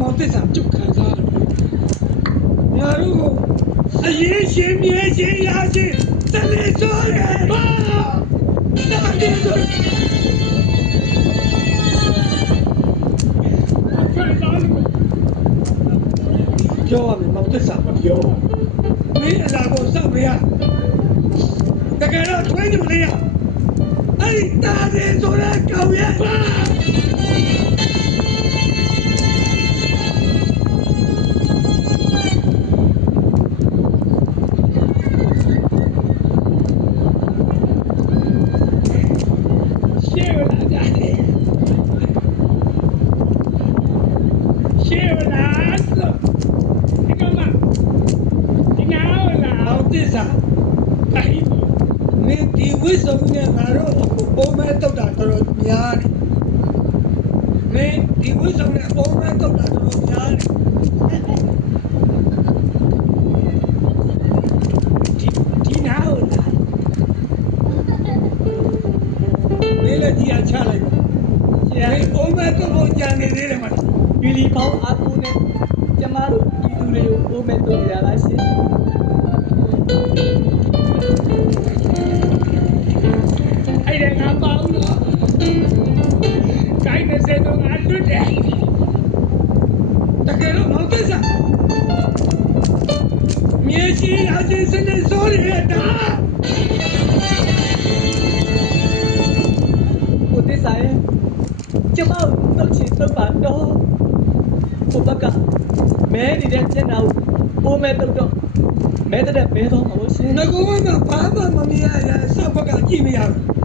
မောင်သစ္စာကျုပ်ခံစားတယ်ငါတို့အရေးရှင်မြေရှင်ရရှင်တလေးဆိုးရဲပါတာဒီဆိုပြောရမယ်မောင်သစ္စာမပြောမင်းအလားကိုစောက်မရတကယ်တော့ထွေးကြမလေးရအဲ့ဒီတာဒီဆိုတဲ့ကောင်ရဲ့ပါသစ္စာအဲ့မင်းဒီဝိစုံနဲ့ငါတို့ပုံမဲ့တုတ်တာတော်တော်များတယ်မင်းဒီဝိစုံနဲ့ပုံမဲ့တုတ်တာတော်တော်များတယ်ဒီနားဟုတ်လားမင်းလည်းဒီအချလိုက်ရန်ပုံမဲ့တုတ်ဖို့ကြံနေသေးတယ်မလားပီလီပေါင်းအကူနဲ့ကျမတို့ဒီလူတွေကိုပုံမဲ့တုတ်ရလားရှင်အဲ့ဒါငါပါဦးလို့တိုင်းနဲ့စေတော့ငါလွတ်တယ်တကယ်လို့မောင်သစ္စာမြေရှိအချင်းစနေစိုးရတာကိုသစ္စာရဲ့ကျမတို့တုတ်ချင်တုတ်ပါတော့ဘုဘကမဲနေတဲ့ချက်နာကိုပုံမဲ့တုတ်တော့မဲတဲ့မဲတော့မဟုတ်ရှင်ငါကဘာမှမမြင်ရစောက်ကကြည့်မရဘူး